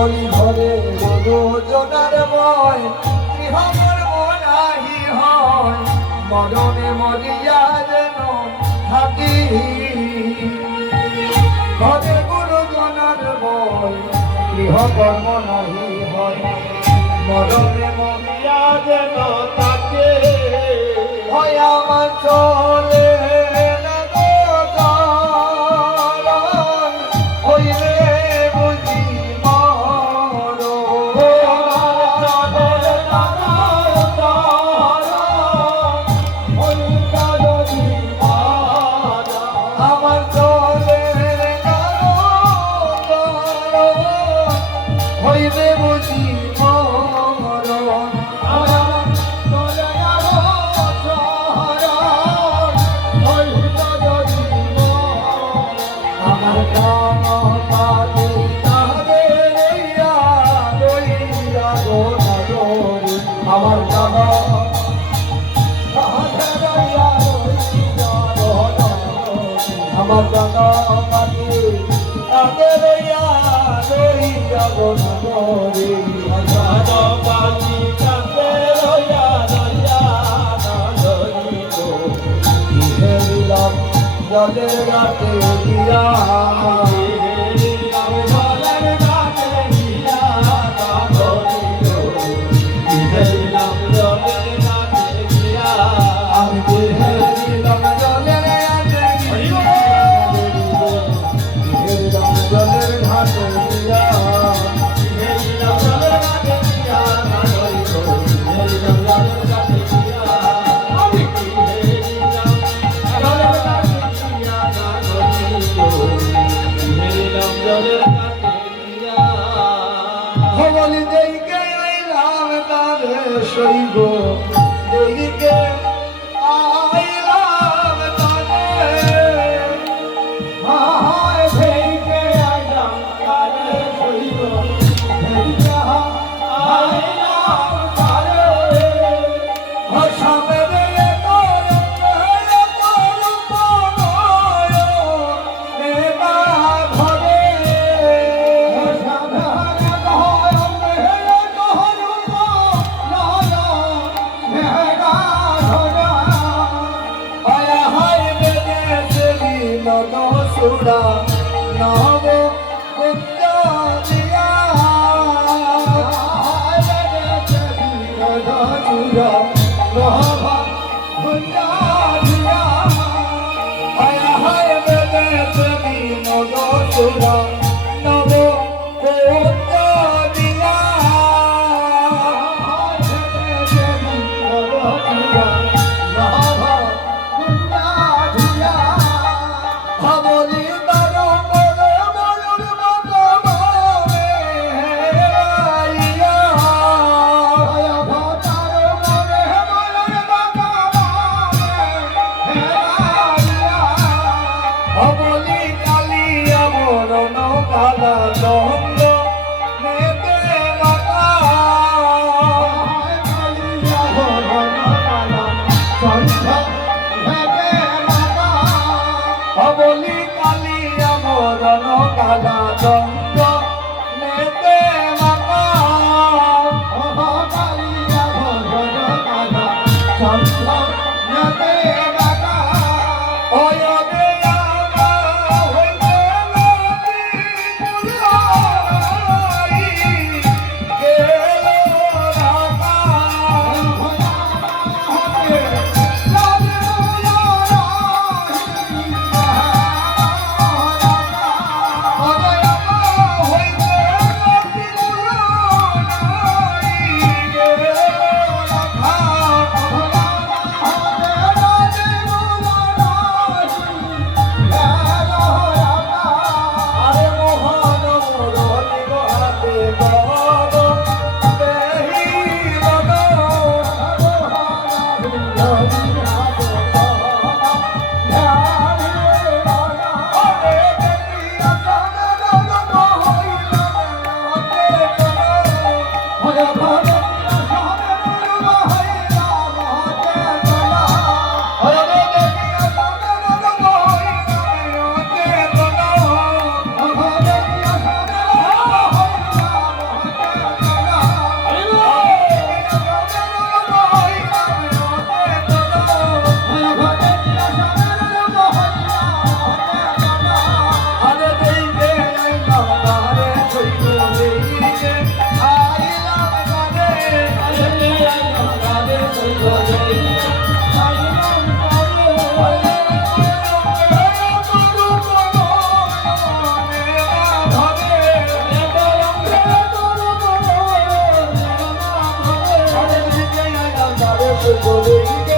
বলি ঘরে রোজনার বয় গৃহমর মনাহি হয় মরণে মরিয়া যেন থাকি ঘরে গুরুজনার বয় গৃহকর্ম নাহি হয় মরণে মরিয়া যেন থাকে হয় আমার চলে আমার দাদা আমার দাদা মাটি আগে রইয়া রইয়া গোরে দাদা মাটি আগে রইয়া রইয়া দিলাম জলের ঘাটে দিয়া বলি দেইকে আইলাম তারে সইব দেইকে আইলাম তারে হায় দেইকে আইলাম তারে সইব দেইকে আইলাম তারে ভাষাবে সুরা নব কুঞ্জ দিয়া চূড়া নব কুঞ্জ দিয়া হায় বেদে তুমি নব সুরা নব কুঞ্জ দিয়া বলি কালিয়া মরণ কালা চন্দ্র নেতে মাতা কালিয়া মরণ কালা চন্দ্র নেতে মাতা ওয় করে